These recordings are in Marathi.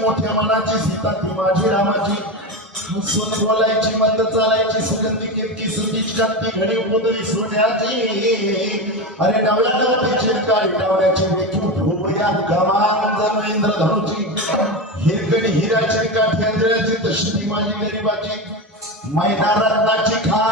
मोठ्या मनाची सीता ती माझी रामाची. हसून बोलायची मंद चालायची सुगंधी किरकी सुधी शक्ती घडी उदरी सोन्याची. अरे डावल्या नव्हती चिरकाळी डावल्याची देखील भोपया गमान जणू हिरकडी हिरा चिरका काठ्यांजळ्याची तशी ती माझी गरीबाची. मैदा रत्नाची खा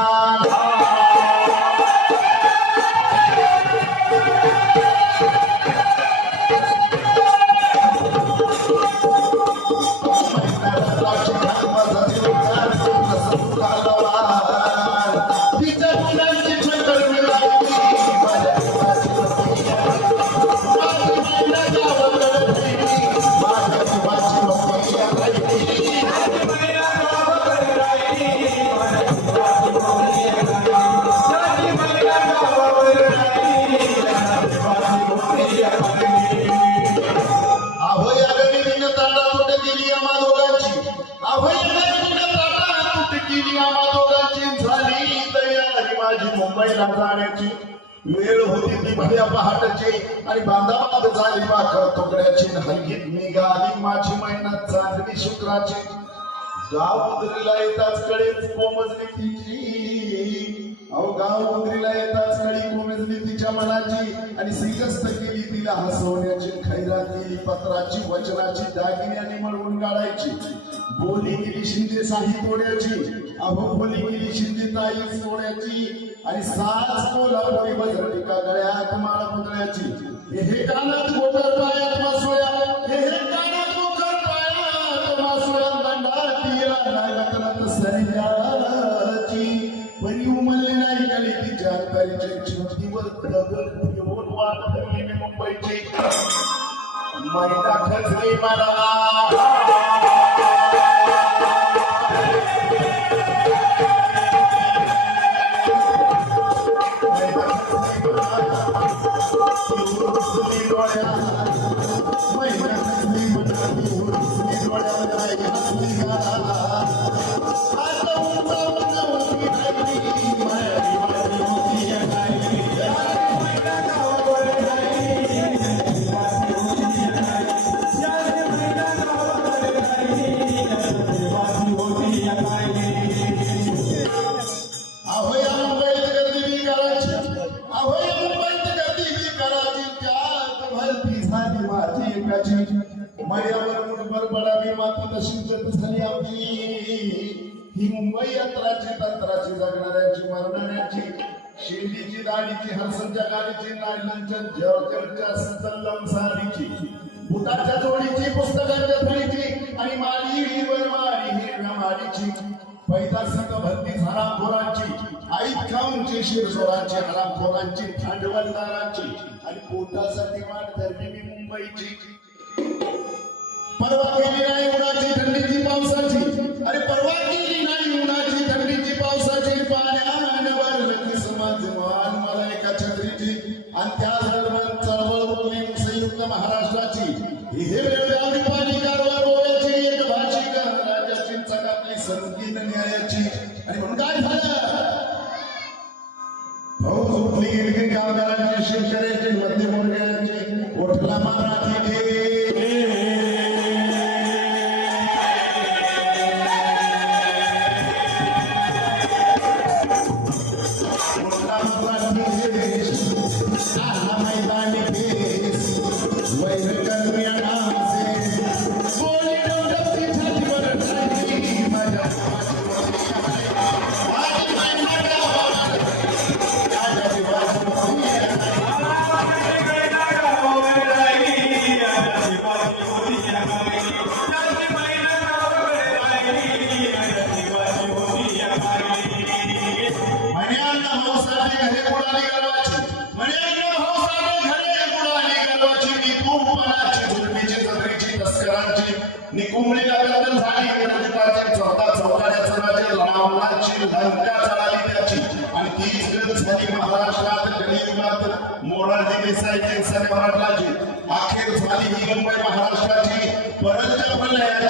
जी मुंबईला जाण्याची वेळ होती ती भल्या पहाटची. आणि बांधाबाद झाली बाकर तुकड्याची हलगीत निघाली माझी मेहनत चांदणी शुक्राची. गाव उंदरीला येताच कडेच कोमजली तिची. अहो गाव उंदरीला येताच कळी कोमजली तिच्या मनाची. आणि सिंगस्त केली तिला हसवण्याची खैराती पत्राची वचनाची दागिने आणि मळवून काढायची. बोली केली शिंदे साही तोड्याची अहो बोली केली शिंदे ताई सोड्याची आणि साज कोल्हापुरी बजरटिका गळ्यात माळ पुतळ्याची. हे कानात गोकर पायात मासोळ्या. हे कानात गोकर पायात मासोळ्या. परी उमलली नाही गली तिच्या अंतरीच्या चिमटीवर दगड ठेवून वाट धरली मुंबईची. मैदा खचली मला. अहो मर्यावर मुठभर पडावी माता तशी जत झाली आपली. ही मुंबई यात्राची तंत्राची जगणाऱ्यांची मरणाऱ्यांची. शेलीची दाढीची हरसंच्या गाडीची नाडलांच्या जवळच्या सल्लम सारीची बुटाच्या जोडीची पुस्तकांच्या थळीची आणि माडीवर माडी हिरव्या माडीची पैदासक भरती हरामखोरांची आईत खाऊनची शिरसोरांची हरामखोरांची भांडवलदारांची आणि पोटासाठी वाट धरली मी मुंबईची. परवा केली नाही उन्हाची थंडीची पावसाची. अरे परवा केली नाही उन्हाची थंडीची पावसाची. पाण्यावर समाज मान मला एका छत्रीची आणि त्या दरम्यान चळवळ उठली संयुक्त महाराष्ट्राची. हे वेळगावी पाणी कारभार गोव्याची एक भाषिक चकापली संगीत न्यायाची. आणि म्हणून काय झालं? भाऊ झोपली गेली कामगारांची शेतकऱ्याची मध्यमवर्गीयांची. ओठला कलियुगात मोरारजी देसाई सर मराठाची अखेर झाली ही मुंबई महाराष्ट्राची. परंत प्रलयाची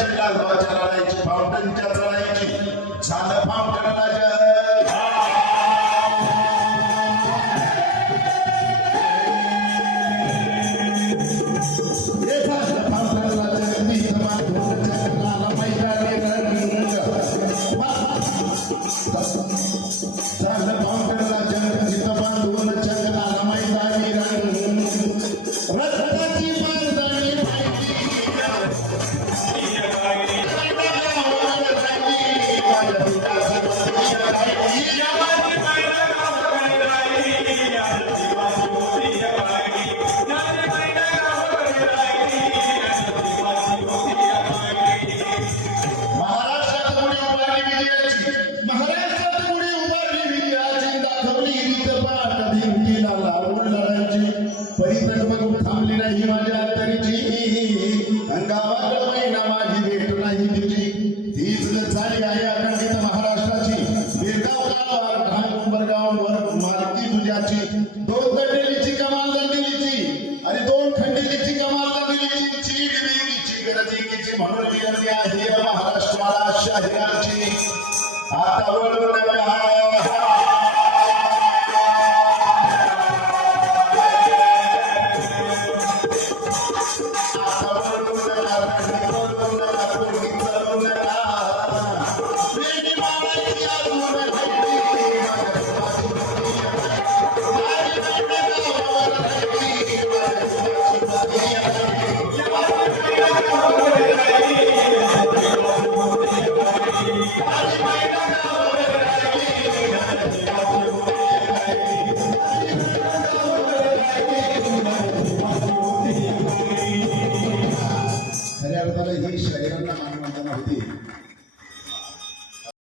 అధికారం వచ్చింది ఆ తమ్ముడు Bye.